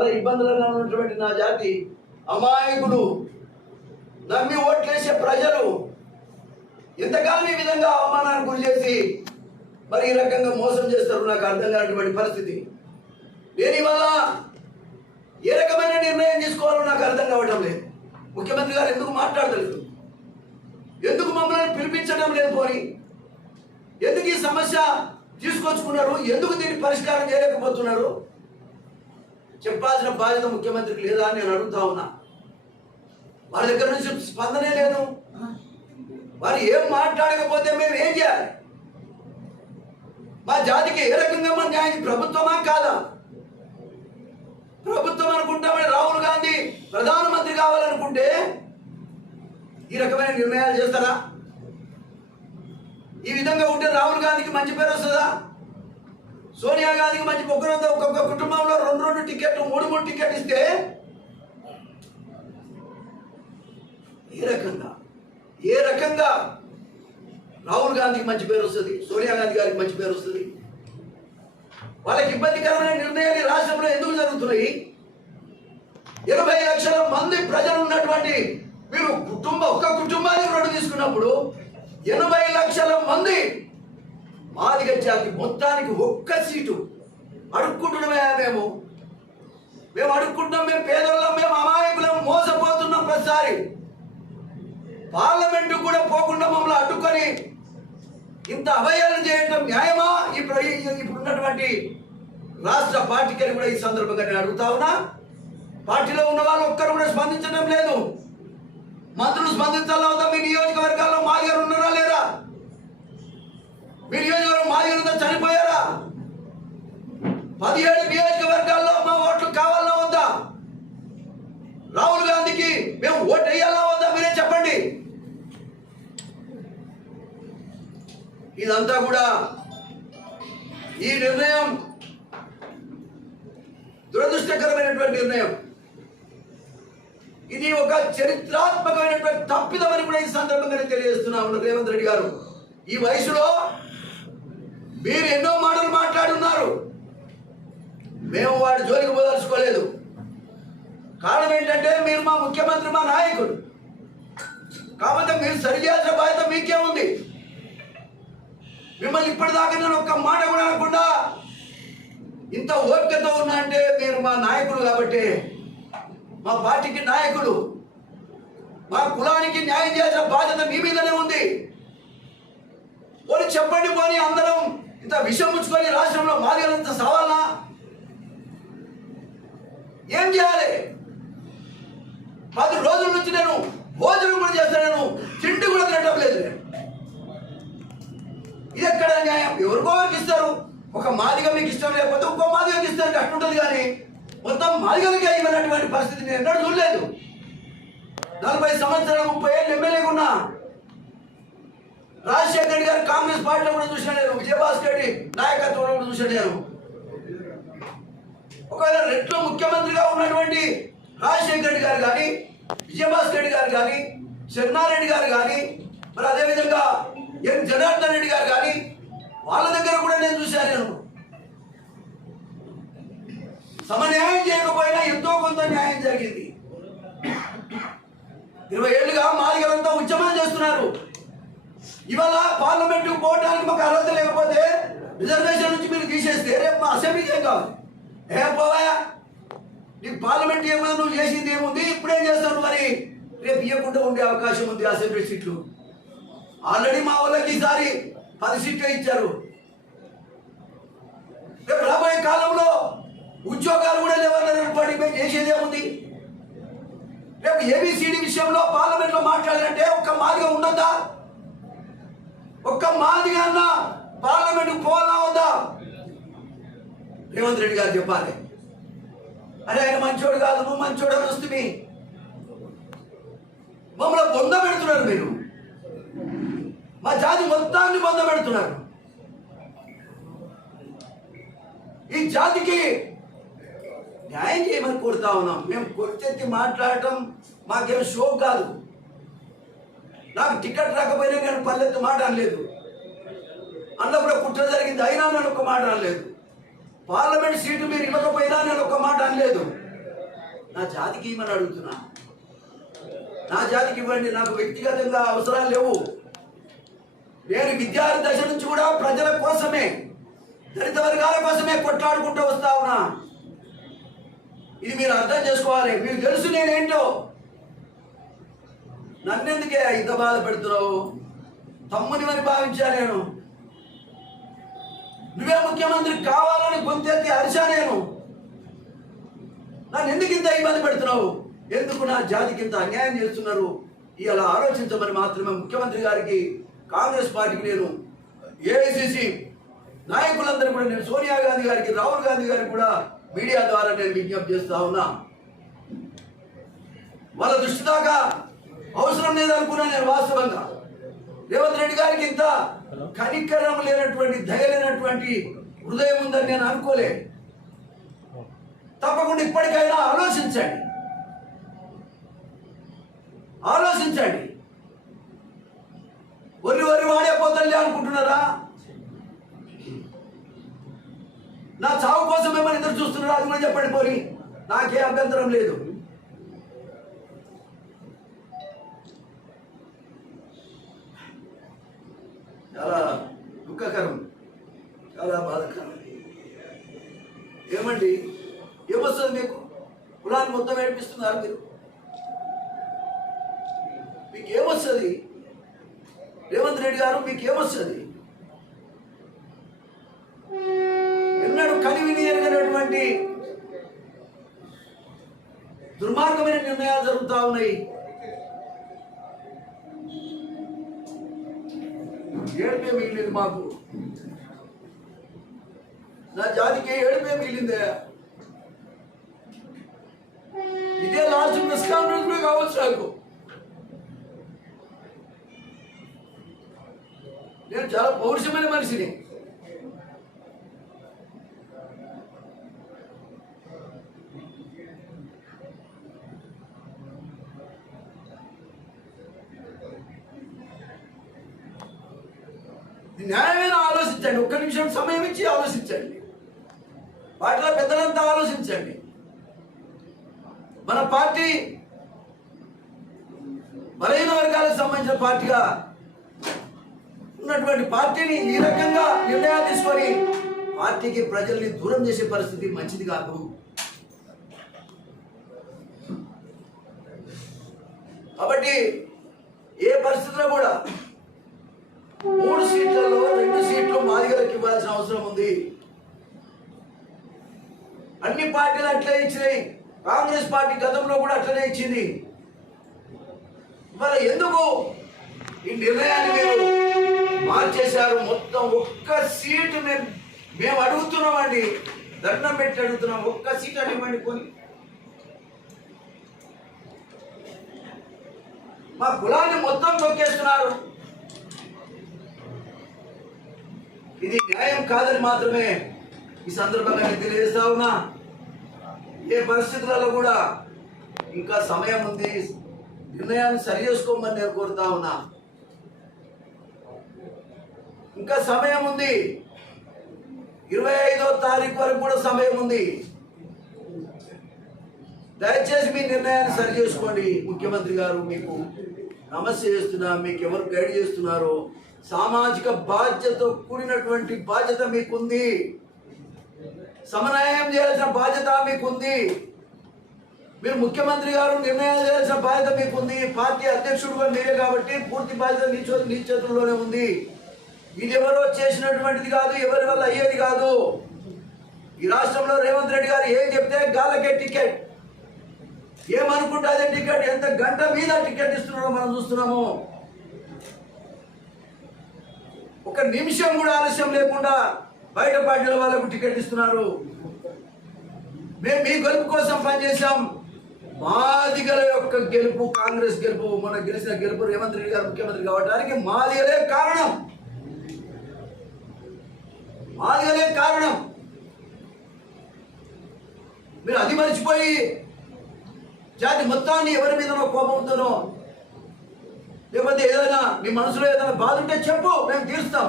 చాలా ఇబ్బందులలో ఉన్నటువంటి నా జాతి అమాయకులు, నమ్మి ఓట్లేసే ప్రజలు ఎంతకాలం ఈ విధంగా అవమానానికి గురి చేసి మరి ఈ రకంగా మోసం చేస్తారు నాకు అర్థం కానటువంటి పరిస్థితి. దీనివల్ల ఏ రకమైన నిర్ణయం తీసుకోవాలో నాకు అర్థం కావడం లేదు. ముఖ్యమంత్రి గారు ఎందుకు మాట్లాడలేదు, ఎందుకు మమ్మల్ని పిలిపించడం లేదు, పోని ఎందుకు ఈ సమస్య తీసుకొచ్చుకున్నారు, ఎందుకు దీన్ని పరిష్కారం చేయలేకపోతున్నారు చెప్పాల్సిన బాధ్యత ముఖ్యమంత్రికి లేదా అని నేను అడుగుతా ఉన్నా. వారి దగ్గర నుంచి స్పందనే లేదు. వారు ఏం మాట్లాడకపోతే మేము ఏం చేయాలి? మా జాతికి ఏ రకంగా మన న్యాయం, ప్రభుత్వమా కాదా? ప్రభుత్వం అనుకుంటామని రాహుల్ గాంధీ ప్రధానమంత్రి కావాలనుకుంటే ఈ రకమైన నిర్ణయాలు చేస్తారా? ఈ విధంగా ఉంటే రాహుల్ గాంధీకి మంచి పేరు వస్తుందా? సోనియా గాంధీకి మంచి, ఒక్కొక్క కుటుంబంలో 2 టికెట్లు 3 టికెట్ ఇస్తే ఏ రకంగా రాహుల్ గాంధీకి మంచి పేరు వస్తుంది, సోనియా గాంధీ గారికి మంచి పేరు వస్తుంది? వాళ్ళకి ఇబ్బందికరమైన నిర్ణయాలు రాష్ట్రంలో ఎందుకు జరుగుతున్నాయి? 80 లక్షల మంది ప్రజలు ఉన్నటువంటి మీరు ఒక్క కుటుంబానికి 2 తీసుకున్నప్పుడు 80 లక్షల మంది మాదిగ జాతి మొత్తానికి ఒక్క సీటు అడుక్కుంటున్నామే. మేము అడుక్కుంటున్నాం, మేము పేదోళ్ళం, మేము అమాయకులం, మోసపోతున్నాం. ప్రతిసారి పార్లమెంటు కూడా పోకుండా మమ్మల్ని అడ్డుకొని ఇంత అవహేళన చేయటం న్యాయమా? ఇప్పుడున్నటువంటి రాష్ట్ర పార్టీకి కూడా ఈ సందర్భంగా నేను అడుగుతా ఉన్నా. పార్టీలో ఉన్న వాళ్ళు ఒక్కరు కూడా స్పందించడం లేదు. మంత్రులు స్పందించాలా అవుతా? మీ నియోజకవర్గాల్లో మాదిగలు ఉన్నారా లేరా? మీ నియోజకవర్గం మాదిగలంతా చనిపోయారా? 17 నియోజకవర్గాల్లో మా ఓట్లు కావాలా వద్దా? రాహుల్ గాంధీకి మేము ఓటు వేయాలా వద్దా? మీరే చెప్పండి. ఇదంతా కూడా ఈ నిర్ణయం దురదృష్టకరమైనటువంటి నిర్ణయం. ఇది ఒక చరిత్రాత్మకమైనటువంటి తప్పిదమని కూడా ఈ సందర్భంగా తెలియజేస్తున్నాము. రేవంత్ రెడ్డి గారు, ఈ వయసులో మీరు ఎన్నో మాటలు మాట్లాడున్నారు. మేము వాడి జోలికి పోదలుచుకోలేదు. కారణం ఏంటంటే మీరు మా ముఖ్యమంత్రి, మా నాయకుడు. కాబట్టి మీరు సరిచేయాల్సిన బాధ్యత మీకే ఉంది. మిమ్మల్ని ఇప్పటిదాకా నేను ఒక్క మాట కూడా అనకుండా ఇంత ఓపికతో ఉన్నా అంటే మీరు మా నాయకుడు కాబట్టి, మా పార్టీకి నాయకుడు, మా కులానికి న్యాయం చేయాల్సిన బాధ్యత మీ మీదనే ఉంది. పోనీ చెప్పండి, పోనీ అందరం ఇంత విషం ముచ్చుకొని రాష్ట్రంలో మాదిగలంత సవాలా? ఏం చేయాలి? 10 రోజుల నుంచి నేను భోజనం కూడా చేస్తాను, తిండి కూడా తినటం లేదు. ఇది ఎక్కడ న్యాయం? ఎవరికోరికి ఇస్తారు. ఒక మాదిగ మీకు ఇష్టం లేకపోతే ఇంకో మాదిగకి ఇస్తారు, అట్లుంటుంది. కానీ మొత్తం మాదిగలకే ఇవ్వనటువంటి పరిస్థితి నేను ఎన్నడూ చూడలేదు. 40 సంవత్సరాలు 30 ఏళ్ళు ఎమ్మెల్యేగా ఉన్నా. రాజశేఖర్ రెడ్డి గారు కాంగ్రెస్ పార్టీలో కూడా చూసిన నేను, విజయభాస్కర్ రెడ్డి నాయకత్వంలో కూడా చూసిన నేను. ఒకవేళ రెడ్లో ముఖ్యమంత్రిగా ఉన్నటువంటి రాజశేఖర్ రెడ్డి గారు కానీ, విజయభాస్కర్ రెడ్డి గారు కానీ, చెన్నారెడ్డి గారు కానీ, మరి అదేవిధంగా ఎన్ జనార్దన్ రెడ్డి గారు కానీ, వాళ్ళ దగ్గర కూడా నేను చూశాను. నేను సమన్యాయం చేయకపోయినా ఎంతో కొంత న్యాయం జరిగింది. 20 ఏళ్ళుగా మాదిగలంతా ఉద్యమం చేస్తున్నారు. ఇవాళ పార్లమెంటుకు పోవడానికి మాకు అర్హత లేకపోతే రిజర్వేషన్ నుంచి మీరు తీసేస్తే రేపు మా అసెంబ్లీకి ఏం కావాలి? ఏం పోవాయా? నీకు పార్లమెంట్ ఏమో నువ్వు చేసింది ఏముంది, ఇప్పుడేం చేస్తావు? మరి రేపు ఇవ్వకుండా ఉండే అవకాశం ఉంది అసెంబ్లీ సీట్లు. ఆల్రెడీ మా వాళ్ళకి ఈసారి 10 సీట్లే ఇచ్చారు. రేపు రాబోయే కాలంలో ఉద్యోగాలు కూడా లేవన్నారు. పడి మేము చేసేది ఏముంది? రేపు ఏబిసిడి విషయంలో పార్లమెంట్లో మాట్లాడాలంటే ఒక్క మాదిగా ఉండద్దా? ఒక్క మాదిగా అన్న పార్లమెంట్కి పోవాలా వద్దా? రేవంత్ రెడ్డి గారు చెప్పాలి. అరే ఆయన మంచోడు కాదు, నువ్వు మంచోడు అని వస్తుంది. మమ్మల్ని బొంద పెడుతున్నారు మీరు. మా జాతి మొత్తాన్ని బొంద పెడుతున్నారు. ఈ జాతికి న్యాయం చేయమని కోరుతా ఉన్నాం. మేము కొట్టెత్తి మాట్లాడటం మాకేం షో కాదు. నాకు టికెట్ రాకపోయినా కానీ పల్లెత్తు మాట అనలేదు. అందులో కూడా కుట్ర జరిగింది, అయినా నేను ఒక్క మాట అనలేదు. పార్లమెంట్ సీటు మీరు ఇవ్వకపోయినా నేను ఒక్క మాట అనలేదు. నా జాతికి ఇవ్వమని అడుగుతున్నా. నా జాతికి ఇవ్వండి, నాకు వ్యక్తిగతంగా అవసరాలు లేవు. నేను విద్యార్థి దశ నుంచి కూడా ప్రజల కోసమే, దళిత వర్గాల కోసమే కొట్లాడుకుంటూ వస్తా ఉన్నా. ఇది మీరు అర్థం చేసుకోవాలి. మీకు తెలుసు నేనేంటో. నన్నెందుకే ఇంత బాధ పెడుతున్నావు? తమ్ముని అని భావించా నేను. నువ్వే ముఖ్యమంత్రి కావాలని గొంతెత్తి అరిచా నేను. నన్ను ఎందుకు ఇంత ఇబ్బంది పెడుతున్నావు? ఎందుకు నా జాతికి ఇంత అన్యాయం చేస్తున్నారు? ఇలా ఆలోచించమని మాత్రమే ముఖ్యమంత్రి గారికి, కాంగ్రెస్ పార్టీకి, నేను ఏఐసిసి నాయకులందరూ కూడా, నేను సోనియా గాంధీ గారికి, రాహుల్ గాంధీ గారికి కూడా మీడియా ద్వారా నేను విజ్ఞప్తి చేస్తా ఉన్నా. వాళ్ళ దృష్టి దాకా అవసరం లేదనుకున్నా నేను. వాస్తవంగా రేవంత్ రెడ్డి గారికి ఇంత కనికరం లేనటువంటి, దయ లేనటువంటి హృదయం ఉందని నేను అనుకోలే. తప్పకుండా ఇప్పటికైనా ఆలోచించండి, ఆలోచించండి. ఒరి వాడే పోతలే అనుకుంటున్నారా? నా చావు కోసం ఏమైనా ఎదురు చూస్తున్నారా? అది కూడా చెప్పండి పోని. నాకే అభ్యంతరం లేదు. చాలా దుఃఖకరం, చాలా బాధాకరం. ఏమండి, ఏమొస్తుంది మీకు? కులాన్ని మొత్తం ఏడిపిస్తున్నారు మీరు. మీకు ఏమొస్తుంది? రేవంత్ రెడ్డి గారు మీకు ఏమొస్తుంది? ఎన్నడూ కనివిని ఎరగనటువంటి దుర్మార్గమైన నిర్ణయాలు జరుగుతూ ఉన్నాయి. ఏడుపే మిగిలింది మాకు. నా జాతికి ఏడుపే మిగిలిందే. ఇదే లాస్ట్ ప్రెస్ కాన్ఫరెన్స్ కూడా కావచ్చు నాకు. నేను చాలా పౌరుషమైన మనిషిని. న్యాయమైన ఆలోచించండి. ఒక్క నిమిషం సమయం ఇచ్చి ఆలోచించండి. వాటిలో పెద్దలంతా ఆలోచించండి. మన పార్టీ బలహీన వర్గాలకు సంబంధించిన పార్టీగా ఉన్నటువంటి పార్టీని ఈ రకంగా నిర్ణయాలు తీసుకొని పార్టీకి ప్రజల్ని దూరం చేసే పరిస్థితి మంచిది కాదు. కాబట్టి ఏ పరిస్థితిలో కూడా 3 సీట్లలో 2 సీట్లు మాదిగలకు ఇవ్వాల్సిన అవసరం ఉంది. అన్ని పార్టీలు అట్లే ఇచ్చినాయి. కాంగ్రెస్ పార్టీ గతంలో కూడా అట్లనే ఇచ్చింది. మరి ఎందుకు ఈ నిర్ణయాన్ని మీరు మార్చేశారు? మొత్తం ఒక్క సీటు మేము అడుగుతున్నామండి, దండం పెట్టి అడుగుతున్నాం. ఒక్క సీట్ అని ఇవ్వండి కొని. మా కులాన్ని మొత్తం తొక్కేస్తున్నారు. ఇది న్యాయం కాదని మాత్రమే ఈ సందర్భంగా నేను తెలియజేస్తా ఉన్నా. ఏ పరిస్థితులలో కూడా ఇంకా సమయం ఉంది, నిర్ణయాన్ని సరి చేసుకోమని నేను కోరుతా ఉన్నా. ఇంకా సమయం ఉంది. 25వ తారీఖు వరకు కూడా సమయం ఉంది. దయచేసి మీ నిర్ణయాన్ని సరి చేసుకోండి. ముఖ్యమంత్రి గారు, మీకు నమస్తే చేస్తున్నా. మీకు ఎవరు గైడ్ చేస్తున్నారో సామాజిక బాధ్యతతో కూడినటువంటి బాధ్యత మీకుంది. సమన్వయం చేయాల్సిన బాధ్యత మీకుంది. మీరు ముఖ్యమంత్రి గారు నిర్ణయాలు చేయాల్సిన బాధ్యత మీకుంది. పార్టీ అధ్యక్షుడుగా మీరే కాబట్టి పూర్తి బాధ్యత నీ చేతుల్లోనే ఉంది. ఇది ఎవరో చేసినటువంటిది కాదు, ఎవరి వల్ల అయ్యేది కాదు. ఈ రాష్ట్రంలో రేవంత్ రెడ్డి గారు ఏం చెప్తే గాలకే టికెట్, ఏమనుకుంటే అదే టికెట్. ఎంత గంట మీద టికెట్ ఇస్తున్నారో మనం చూస్తున్నాము. ఒక నిమిషం కూడా ఆలస్యం లేకుండా బయట పార్టీల వాళ్ళకు టికెట్ ఇస్తున్నారు. మేము మీ గెలుపు కోసం పనిచేశాం. మాదిగల యొక్క గెలుపు, కాంగ్రెస్ గెలుపు, మన గెలిచిన గెలుపు, రేవంత్ రెడ్డి గారు ముఖ్యమంత్రి కావడానికి మాదిగలే కారణం. మాదిగలే కారణం. మీరు అది మర్చిపోయి జాతి మొత్తాన్ని ఎవరి మీదనో కోపంతోనో, లేకపోతే ఏదైనా మీ మనసులో ఏదైనా బాధ ఉంటే చెప్పు, మేము తీరుస్తాం.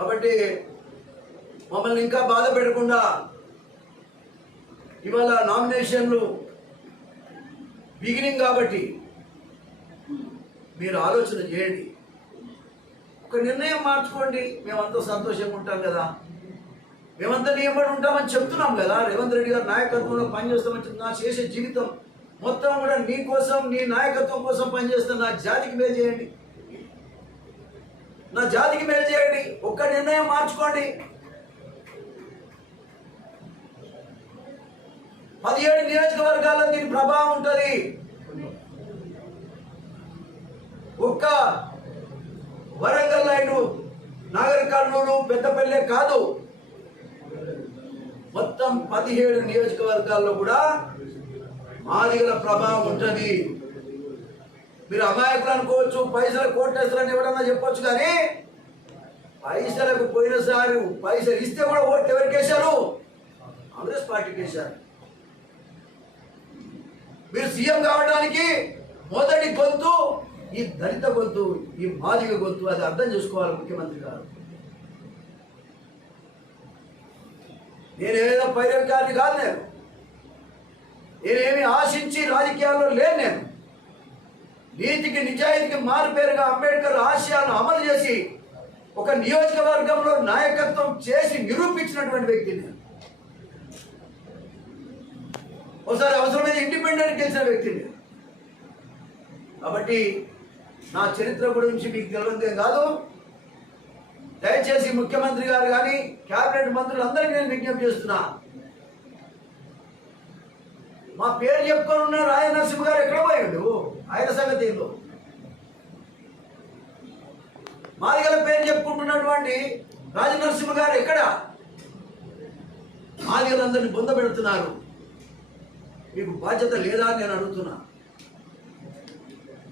కాబట్టి మమ్మల్ని ఇంకా బాధ పెట్టకుండా ఇవాళ నామినేషన్లు బిగినింగ్ కాబట్టి మీరు ఆలోచన చేయండి, ఒక నిర్ణయం మార్చుకోండి. మేమంతా సంతోషంగా ఉంటాం కదా, మేమంతా నియమబడి ఉంటామని చెప్తున్నాం కదా. రేవంత్ రెడ్డి గారు నాయకత్వంలో పనిచేస్తామని చెప్తున్నా. నా చేసే జీవితం మొత్తం కూడా నీ కోసం, నీ నాయకత్వం కోసం పనిచేస్తాను. నా జాతికి మేలు చేయండి, నా జాతికి మేలు చేయండి. ఒక్క నిర్ణయం మార్చుకోండి. 17 నియోజకవర్గాల్లో దీని ప్రభావం ఉంటుంది. ఒక్క వరంగల్ లైను, నాగర్ కర్నూలు, పెద్దపల్లె కాదు, మొత్తం 17 నియోజకవర్గాల్లో కూడా మాదిగల ప్రభావం ఉంటుంది. మీరు అమాయకులు అనుకోవచ్చు, పైసలు కోటేస్తారని ఎవరన్నా చెప్పొచ్చు, కానీ పైసలకు పోయినసారి పైసలు ఇస్తే కూడా ఓట్లు ఎవరికి వేశారు? కాంగ్రెస్ పార్టీకి వేశారు. మీరు సీఎం కావడానికి మొదటి గొంతు ఈ దళిత గొంతు, ఈ మాదిగ గొంతు. అది అర్థం చేసుకోవాలి ముఖ్యమంత్రి గారు. నేనేదో పైరవికారిని కాదు, నేనేమి ఆశించి రాజకీయాల్లో లేను. నేను నీతికి నిజాయితీకి మారుపేరుగా అంబేద్కర్ ఆశయాలను అమలు చేసి ఒక నియోజకవర్గంలో నాయకత్వం చేసి నిరూపించినటువంటి వ్యక్తి నేను. ఒకసారి అవసరమైన ఇండిపెండెంట్ గెలిచిన వ్యక్తి నేను. కాబట్టి నా చరిత్ర గురించి మీకు తెలియదే కాదు. దయచేసి ముఖ్యమంత్రి గారు కానీ క్యాబినెట్ మంత్రులందరికీ నేను విజ్ఞప్తి చేస్తున్నా, మా పేరు చెప్పుకొని ఉన్న రాజనరసింహ గారు ఎక్కడ పోయాడు? ఆయన సంగతి ఏందో. మాదిగల పేరు చెప్పుకుంటున్నటువంటి రాజనరసింహ గారు ఎక్కడ? మాదిగలందరినీ పొందబెడుతున్నారు. మీకు బాధ్యత లేదా అని నేను అడుగుతున్నా.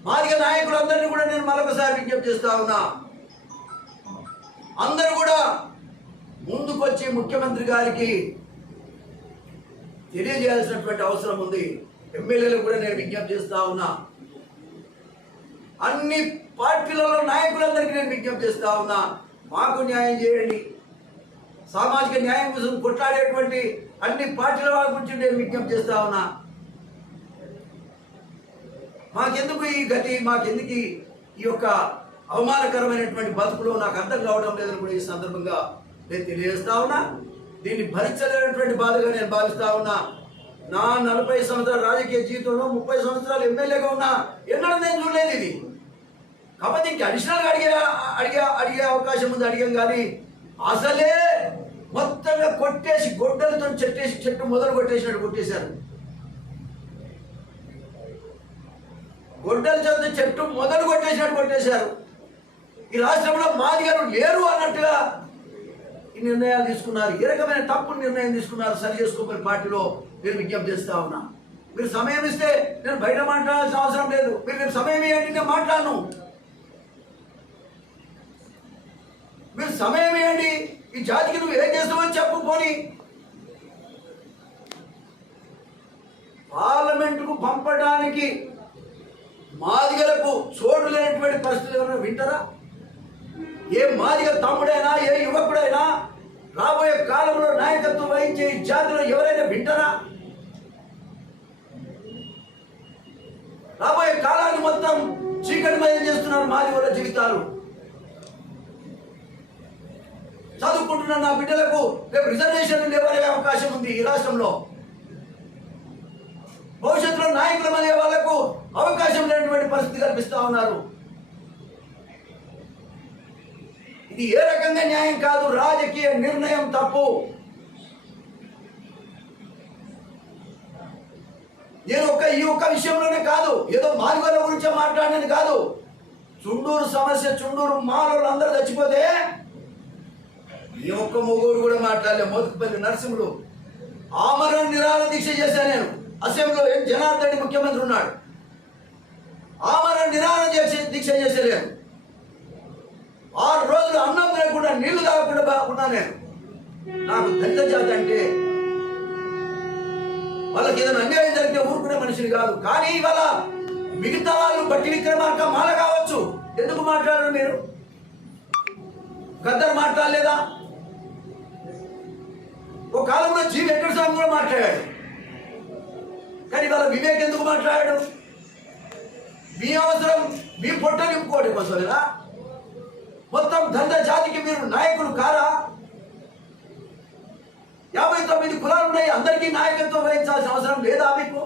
మాదిగ నాయకులందరినీ కూడా నేను మరొకసారి విజ్ఞప్తి చేస్తా ఉన్నా, అందరూ కూడా ముందుకొచ్చి ముఖ్యమంత్రి గారికి తెలియజేయాల్సినటువంటి అవసరం ఉంది. ఎమ్మెల్యేలకు కూడా నేను విజ్ఞప్తి చేస్తా ఉన్నా, అన్ని పార్టీలలో నాయకులందరికీ నేను విజ్ఞప్తి చేస్తా ఉన్నా, మాకు న్యాయం చేయండి. సామాజిక న్యాయం కోసం కొట్లాడేటువంటి అన్ని పార్టీల వాళ్ళ గురించి నేను విజ్ఞప్తి చేస్తా ఉన్నా. మాకెందుకు ఈ గతి, మాకెందుకు ఈ యొక్క అవమానకరమైనటువంటి బతుకులో నాకు అర్థం కావడం లేదని కూడా ఈ సందర్భంగా నేను తెలియజేస్తా ఉన్నా. దీన్ని భరించలేనటువంటి బాధగా నేను భావిస్తా ఉన్నా. నా 40 సంవత్సరాల రాజకీయ జీవితంలో 30 సంవత్సరాలు ఎమ్మెల్యేగా ఉన్నా ఎన్నడూ నేను చూడలేదు ఇది. కాకపోతే ఇంక అడిషనల్గా అడిగే అవకాశం ఉంది, అడిగాం. కానీ అసలే మొత్తంగా కొట్టేసి గొడ్డలతో చెట్టు మొదలు కొట్టేసినట్టు కొట్టేశారు. గొడ్డల చేత చెట్టు మొదలు కొట్టేసినట్టు కొట్టేశారు. ఈ రాష్ట్రంలో మాదిగలు లేరు అన్నట్టుగా ఈ నిర్ణయాలు తీసుకున్నారు. ఏ రకమైన తప్పు నిర్ణయం తీసుకున్నారు సరి చేసుకోమని పార్టీలో నేను విజ్ఞప్తి చేస్తా ఉన్నా. మీరు సమయం ఇస్తే నేను బయట మాట్లాడాల్సిన అవసరం లేదు. మీరు సమయం ఇవ్వండి, నేను మాట్లాడను. మీరు సమయం ఇవ్వండి, ఈ జాతికి నువ్వు ఏం చేస్తావని చెప్పు. పోనీ పార్లమెంటుకు పంపడానికి మాదిగలకు చోటు లేనటువంటి పరిస్థితులు ఏమైనా వింటారా? ఏ మాదిగ తమ్ముడైనా, ఏ యువకుడైనా రాబోయే కాలంలో నాయకత్వం వహించే ఈ జాతిలో ఎవరైనా వింటారా? రాబోయే కాలాన్ని మొత్తం చీకటిమయం చేస్తున్నారు మాదిగల జీవితాలు. చదువుకుంటున్న నా బిడ్డలకు రేపు రిజర్వేషన్ ఇవ్వలే అవకాశం ఉంది ఈ రాష్ట్రంలో. భవిష్యత్తులో నాయకులు అనే వాళ్లకు అవకాశం లేనటువంటి పరిస్థితి కల్పిస్తా ఉన్నారు. ఇది ఏ రకంగా న్యాయం కాదు, రాజకీయ నిర్ణయం తప్పు. నేను ఈ ఒక్క విషయంలోనే కాదు, ఏదో మాదిగల గురించే మాట్లాడని కాదు. చుండూరు సమస్య, చుండూరు మాలోళ్ళు అందరూ చచ్చిపోతే ఈ ఒక్క మొగోడు కూడా మాట్లాడలే. మోతుకుపల్లి నరసింహుడు ఆమరణ నిరాహార దీక్ష చేశాను నేను. అసెంబ్లీలో జనార్దన్ రెడ్డి ముఖ్యమంత్రి ఉన్నాడు, ఆమరణ నిరాహార దీక్ష చేసేలేను. 6 రోజులు అన్నం లేకుండా నీళ్లు తాగకుండా ఉన్నా నేను. నాకు దళిత జాతి అంటే వాళ్ళకి ఏదైనా అన్యాయం జరిగితే ఊరుకునే మనిషిని కాదు. కానీ ఇవాళ మిగతా వాళ్ళు బట్టి విక్రమార్క మాల కావచ్చు, ఎందుకు మాట్లాడరు మీరు? గద్దర్ మాట్లాడలేదా? ఒక కాలంలో జీ వెంకటస్వామి కూడా మాట్లాడాడు. కానీ వాళ్ళ వివేక్ ఎందుకు మాట్లాడాడు? మీ అవసరం మీ పొట్ట నింపుకోవడం కోసమేనా? మొత్తం దంద జాతికి మీరు నాయకులు కారా? 59 కులాలు ఉన్నాయి, అందరికీ నాయకత్వం వహించాల్సిన అవసరం లేదా మీకు?